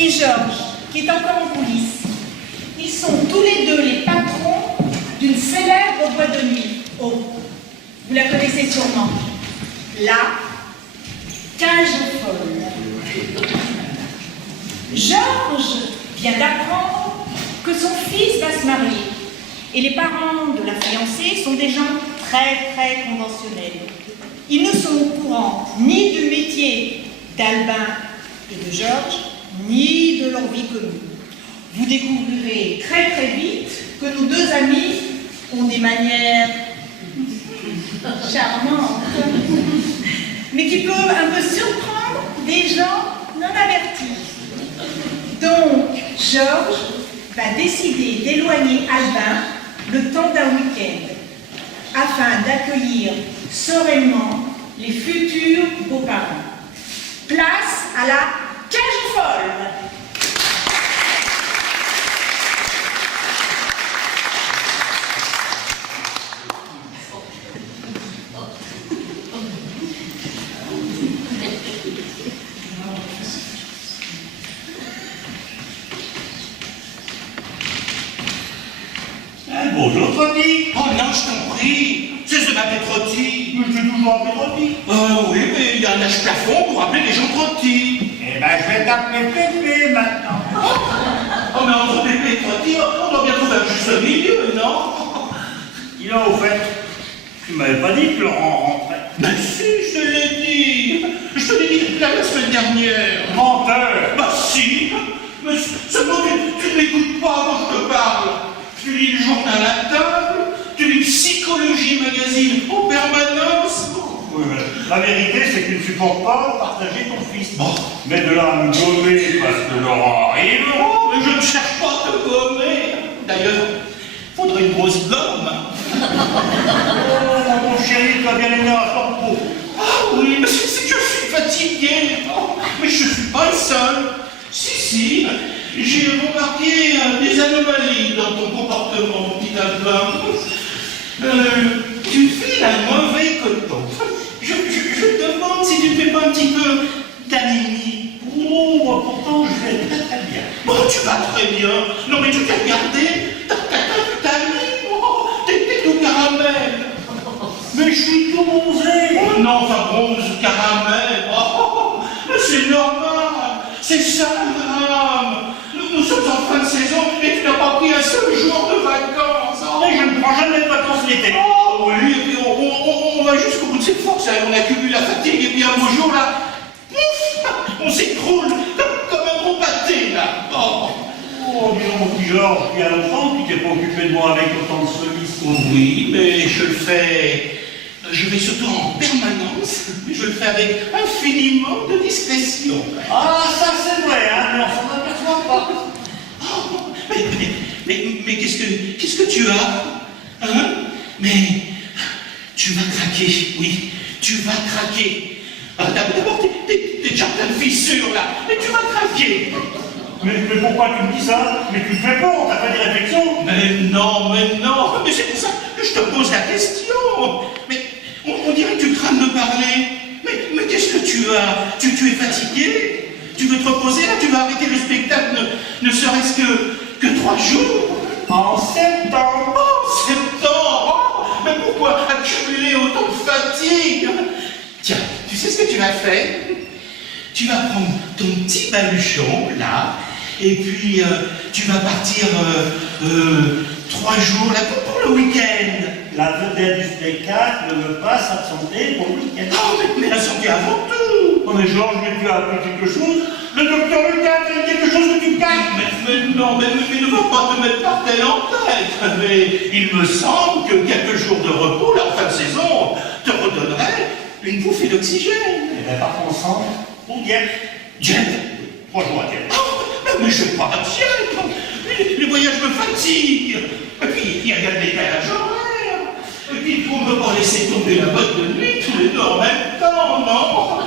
et Georges, qui est encore en coulisses. Ils sont tous les deux les patrons d'une célèbre boîte de nuit. Oh, vous la connaissez sûrement. La Cage aux Folles. Georges vient d'apprendre que son fils va se marier. Et les parents de la fiancée sont des gens très conventionnels. Ils ne sont au courant ni du métier d'Albin et de Georges, ni de leur vie commune. Vous découvrirez très vite que nos deux amis ont des manières charmantes, mais qui peuvent un peu surprendre des gens non avertis. Donc, Georges va décider d'éloigner Albin le temps d'un week-end, afin d'accueillir sereinement les futurs beaux-parents. Place à la Cage aux Folles. Bonjour, Trotti. Oh non, je t'en prie. C'est de m'appeler Trotti. Je suis toujours appelé Trotti. Oui, mais il y a un âge plafond pour appeler les gens Trotti. Eh ben, je vais t'appeler Pépé maintenant. Oh, mais entre Pépé et Trotti, on doit bien trouver un juste milieu, non? Il a au fait. Tu m'avais pas dit que Laurent rentrait. Ben si, je te l'ai dit. Je te l'ai dit la semaine dernière. Menteur. Bah si. Mais seulement tu ne m'écoutes pas quand je te parle. Tu lis le journal à table, tu lis Psychologie Magazine en permanence. Oui, mais la vérité, c'est que tu ne supportes pas partager ton fils. Oh. Mais de là à me gommer parce que Laurent arrive. Oh, mais je ne cherche pas à te gommer. D'ailleurs, faudrait une grosse gomme. Oh, mon chéri, tu as bien aimé à ton peau. Ah oui, mais c'est que je suis fatigué. Oh, mais je ne suis pas le seul. Si, j'ai remarqué des anomalies dans ton comportement, mon petit Albin. Tu files un mauvais coton. Je te demande si tu ne fais pas un petit peu d'anémie. Oh, moi, pourtant, je vais très bien. Bon, tu vas très bien. Non, mais tu t'es regardé. T'as mis. Oh, t'es tout caramel. Mais je suis tout bronzé. Oh non, ça bronze, caramel. Oh, mais c'est normal. C'est ça le drame. Nous sommes en fin de saison et tu n'as pas pris un seul jour de vacances. Oh, Mais je ne prends jamais de vacances l'été. oh oui, et puis on va jusqu'au bout de cette force. Hein. On accumule la fatigue et puis un beau jour là, pouf, on s'écroule comme un gros pâté là. Oh. Oh, dis donc, mon petit Georges, il y a longtemps que tu t'es pas occupé de moi avec autant de soliste. Oui, mais je le fais. Je vais surtout en permanence, mais je le fais avec infiniment de discrétion. Ah, ça c'est vrai, hein, mais on s'en aperçoit pas. Oh, mais qu'est-ce que tu as? Hein? Mais tu vas craquer, oui, tu vas craquer. Ah, d'abord, t'es déjà plein de fissures là, mais tu vas craquer. Mais pourquoi tu me dis ça? Mais tu me fais peur, t'as pas des réflexions? Mais non, mais c'est pour ça que je te pose la question. Mais on dirait que tu crains de me parler. Mais qu'est-ce que tu as? Tu es fatigué? Tu veux te reposer là? Tu vas arrêter le spectacle ne serait-ce que 3 jours? En septembre. Oh, septembre! Oh, mais pourquoi accumuler autant de fatigue? Tiens, tu sais ce que tu vas faire? Tu vas prendre ton petit baluchon là, et puis tu vas partir 3 jours là pour le week-end. La vedette du spectacle ne veut pas s'absenter pour le week-end. Oh, mais la santé avant tout! Oh, mais Georges, mais tu as appris quelque chose? Le docteur Lucas a dit quelque chose que tu casses? Mais non, mais ne va pas te mettre par telle en tête. Mais il me semble que quelques jours de repos, la fin de saison, te redonnerait une bouffée d'oxygène. Eh bien, partons ensemble pour Dieppe. Dieppe? 3 jours à Dieppe. Oh, mais je ne vais pas à Dieppe. Les voyages me fatiguent. Et puis, il y a le décalage horaire. Et puis, on ne peut pas laisser tomber la boîte de nuit tous les deux en même temps, non?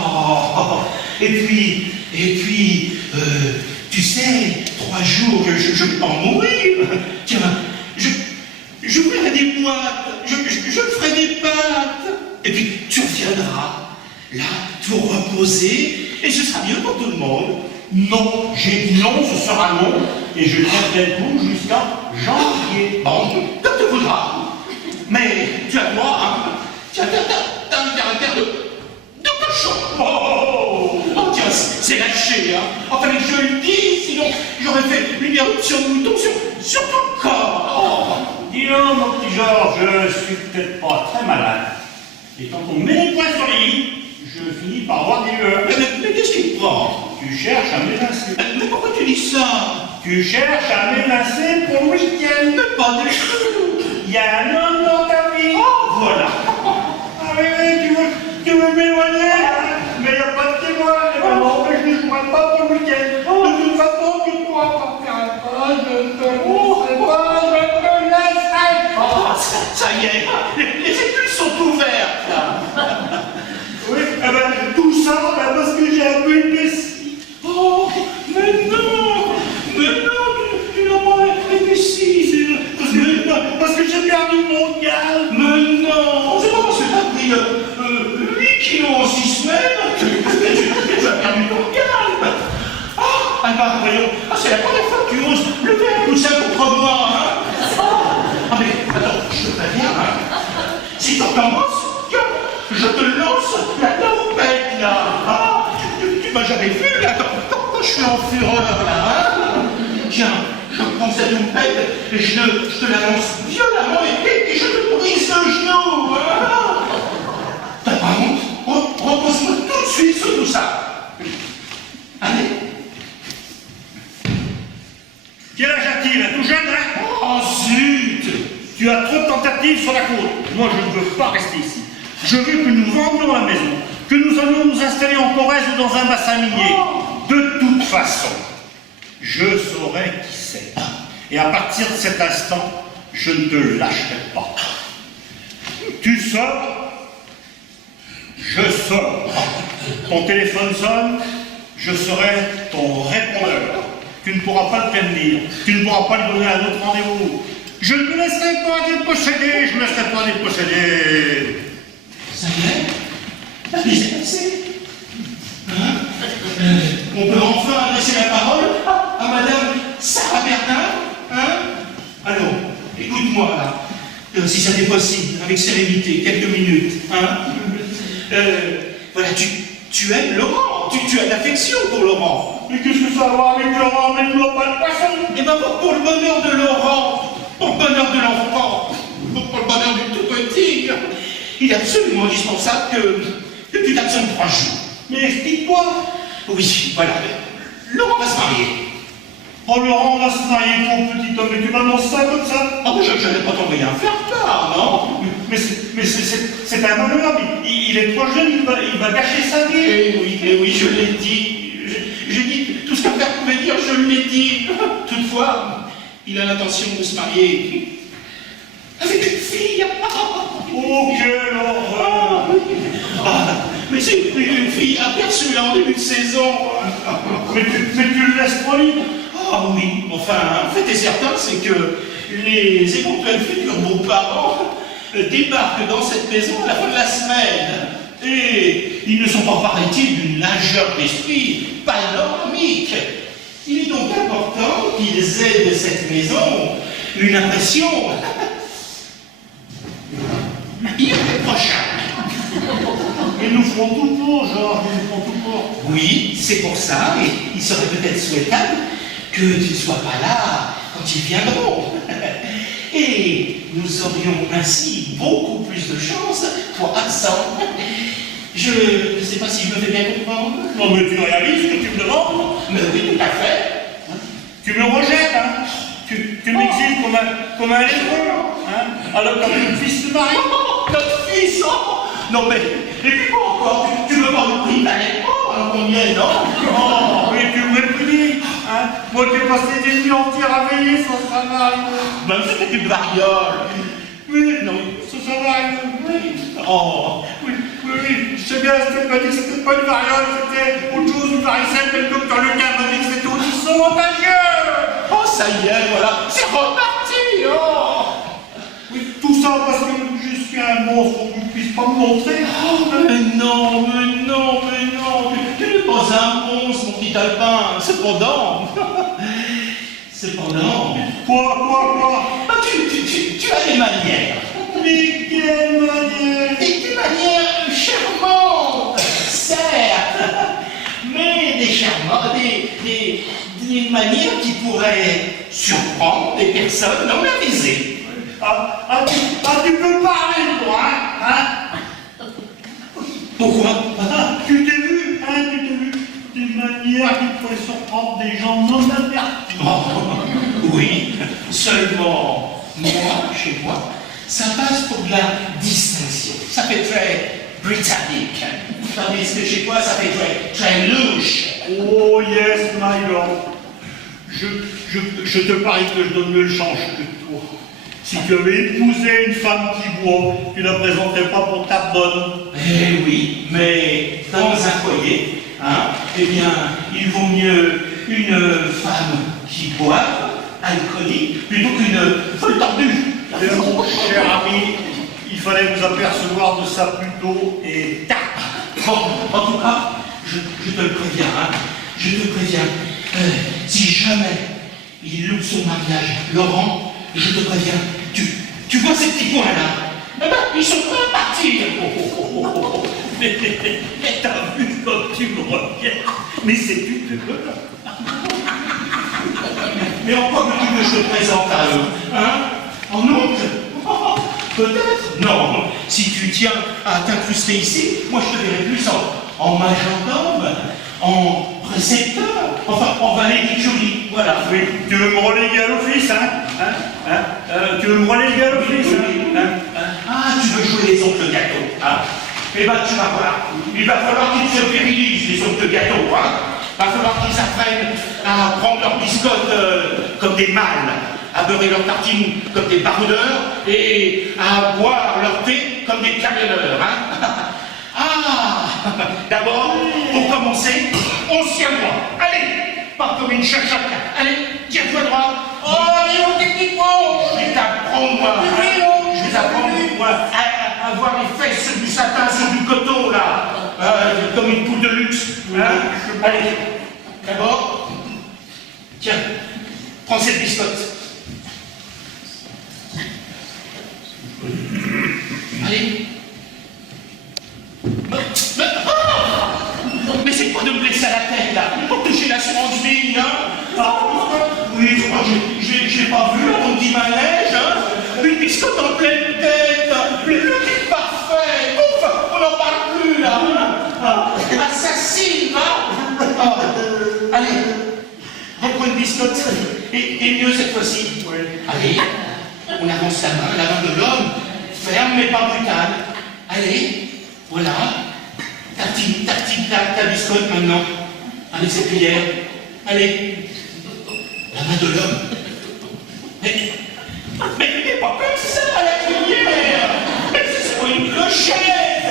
Oh, et puis, tu sais, 3 jours, je vais en mourir. Tiens, je ferai des boîtes, je ferai des pâtes. Et puis, tu reviendras, là, pour reposer, et ce sera mieux pour tout le monde. Non, j'ai dit non, ce sera non, et je tiendrai le coup jusqu'à janvier. Bon, comme tu voudras. Mais tu as droit à... T'as un caractère de cochon. Oh, tiens, c'est lâché, hein. Enfin, que je le dis, sinon j'aurais fait une éruption de mouton sur tout le corps. Dis donc, mon petit Georges, je suis peut-être pas très malade. Et quand on met les poings sur les lits, je finis par voir des lueurs. Mais qu'est-ce qui te prend? Tu cherches à m'évincer. Mais pourquoi tu dis ça? Tu cherches à m'évincer pour le week-end. Mais pas du tout. Il y a un homme dans ta vie. Oh, voilà. Ah oui, tu veux m'éloigner, hein? Mais il n'y a pas de témoin. Et ben non, mais je ne jouerai pas pour le week-end. De toute façon, tu ne pourras pas faire ça. Je ne te laisserai pas. Je ne te laisserai pas. Oh, ça y est, les études sont ouvertes, là. Oui, eh ben, tout ça, ben, parce que j'ai un peu une vessie. Oh, mais non, tu n'as pas été vessie. Parce que j'ai perdu mon calme. Mais non, c'est pas parce que t'as pris 8 kilos en 6 semaines que tu as perdu ton calme. Ah, bah voyons, c'est la première fois que tu oses lever un coussin contre moi, hein. Ah mais, attends, je te préviens, hein. Si tu recommences, je te lance la tempête, là. Ah, tu m'as jamais vu, là, quand je suis en fureur, là, hein. Tiens, je prends cette tempête et je te la lance violemment et je te brise le genou, hein. T'as pas honte? Repose-moi tout de suite sur tout ça. Allez. Quel âge a-t-il? Tout jeune, hein? Oh, zut! Tu as trop de tentatives sur la côte. Moi, je ne veux pas rester ici. Je veux que nous vendions la maison, que nous allions nous installer en Corrèze ou dans un bassin minier. De toute façon, je saurai qui c'est. Et à partir de cet instant, je ne te lâcherai pas. Tu sors, je sors. Ton téléphone sonne, je serai ton répondeur. Tu ne pourras pas le prévenir, tu ne pourras pas lui donner un autre rendez-vous. Je ne me laisserai pas déposséder, je ne me laisserai pas déposséder. Ça y est? La vie est passée. Hein? On peut enfin adresser la parole à Madame Sarah Bernard, hein? Alors, écoute-moi là, si ça t'est possible, avec sérénité, quelques minutes, hein? Voilà, tu aimes Laurent, tu as de l'affection pour Laurent. Mais qu'est-ce que ça va voir avec Laurent? Mais tu n'as pas de poisson. Eh bien, pour le bonheur de Laurent, pour le bonheur de l'enfant, pour le bonheur du tout petit, il est absolument indispensable que tu t'absentes 3 jours. Mais explique-toi. Oui, voilà. Laurent va se marier. Oh Laurent va se marier, mon petit homme, mais tu m'annonces ça comme ça? Oh, je n'allais pas t'envoyer un faire-part, non? Mais c'est un malheur, il est trop jeune, il va gâcher sa vie. Eh oui, je l'ai dit. J'ai dit tout ce qu'un père pouvait dire, je l'ai dit. Toutefois, il a l'intention de se marier avec une fille. Oh, quelle horreur! Mais c'est une fille aperçue là en début de saison. Mais tu le laisses trop libre? Ah oui, enfin, en fait et certain, c'est que les éventuels futurs beaux-parents débarquent dans cette maison à la fin de la semaine. Et ils ne sont pas, paraît-il, d'une largeur d'esprit panoramique. Il est donc important qu'ils aient de cette maison une impression irréprochable. Mais nous ferons tout pour, Georges, nous ferons tout pour. Oui, c'est pour ça, et il serait peut-être souhaitable que tu ne sois pas là quand ils viendront. Et nous aurions ainsi beaucoup plus de chance, toi absent. Je ne sais pas si je me fais bien comprendre. Non, mais tu réalises ce que tu me demandes? Mais oui, tout à fait. Tu me rejettes, hein? Tu m'exiles comme un lépreux, hein? Alors que notre fils se marie. Notre fils, non mais, et puis quoi encore? Tu me parles de prix alors qu'on y est, non? Oh, mais tu me répudies, hein? Moi qui ai passé des nuits entières à veiller sans ça m'arrive. Même si c'était une variole. Oui, non, ça m'arrive. Oui. Oh, Oui, je sais bien, c'était pas dit que c'était pas une variole, c'était autre chose, une varicelle, mais le docteur Lequin m'a dit que c'était aussi contagieux. oh, ça y est, voilà, c'est reparti, oh. Oui, tout ça parce que je suis un monstre, on ne puisse pas me montrer. Oh, mais non, tu n'es pas un monstre, mon petit Albin, cependant... Cependant... Quoi? Bah, tu as des manières. Mais quelle manière? Des manières charmantes, certes, mais des manières qui pourraient surprendre des personnes non avisées. Tu peux parler de moi, hein? Pourquoi? Tu t'es vu, des manières qui pourraient surprendre des gens non avertis. Oh, oui, seulement moi, chez moi, ça passe pour de la distinction. Ça fait très britannique. Tandis que chez toi, ça fait très louche. Oh yes, my lord. Je te parie que je donne mieux le change que toi. Si tu avais épousé une femme qui boit, tu ne la présentais pas pour ta bonne. Eh oui, mais dans un foyer, hein, eh bien, il vaut mieux une femme qui boit, alcoolique, plutôt qu'une folle tordue. Et mon cher ami, il fallait vous apercevoir de ça plus tôt et tac. Bon, en tout cas, je te le préviens, hein, je te préviens. Si jamais il loupe son mariage, Laurent, je te préviens, tu vois ces petits points-là, eh ben, ils sont prêts à partir. Mais t'as vu comme tu me regardes? Mais c'est une de Mais en quoi veux-tu que je te présente à eux, hein? En oncle? Peut-être. Non, si tu tiens à t'incruster ici, moi je te verrai plus en majordome, en précepteur, enfin en valet d'écurie, voilà. Oui, tu veux me reléguer à l'office, tu veux me reléguer à l'office, Ah, tu veux jouer les oncles gâteaux, hein? Eh ben tu vas voir, il va falloir qu'ils se virilisent, les oncles gâteaux, hein? Il va falloir qu'ils apprennent à prendre leurs biscottes comme des mâles, à beurrer leurs tartines comme des baroudeurs et à boire leur thé comme des camionneurs, hein? Ah! D'abord, pour commencer, on se tient droit. Allez! Pas comme une chachaca. Allez, tiens-toi droit. Oh, allez, mon petit poids! Je vais t'apprendre, moi. Je vais t'apprendre, moi, à avoir les fesses du satin sur du coton, là. Comme une poule de luxe. Hein? Allez, d'abord, tiens, prends cette biscotte. Allez. Mais c'est pas de me blesser à la tête, là, pour toucher l'assurance vie, hein? Oui, j'ai pas vu ton petit manège, hein? Une biscotte en pleine tête, le truc parfait, ouf, on n'en parle plus, là, hein? Assassine, hein? Oh. Allez, reprends une biscotte, et mieux cette fois-ci. Allez, on avance la main de l'homme, ferme mais pas brutale. Allez, voilà. Tartine ta biscotte maintenant, avec cette cuillère. Allez, la main de l'homme. Mais pas comme ça, la cuillère. Mais c'est pas une clochette.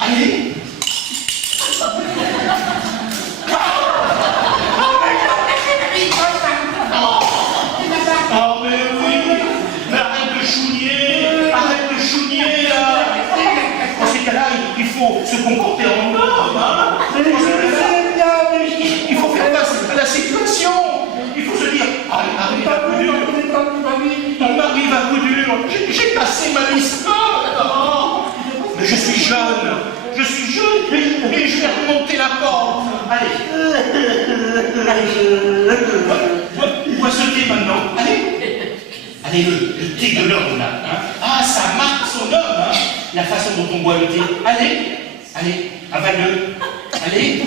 Allez. Oh mais oui, mais arrête de chouiner là. Dans ces cas-là, il faut se comporter en homme, hein? Il faut faire face à la situation. Il faut se dire, arrive à coup dur. On arrive à coup dur. J'ai passé ma liste. Mais je suis jeune et je vais remonter la porte. Allez. Vois ce thé maintenant. Allez, le thé de l'homme là. Hein? Ah, ça marque son homme, hein? La façon dont on boit le thé. Allez, avale-le. Allez.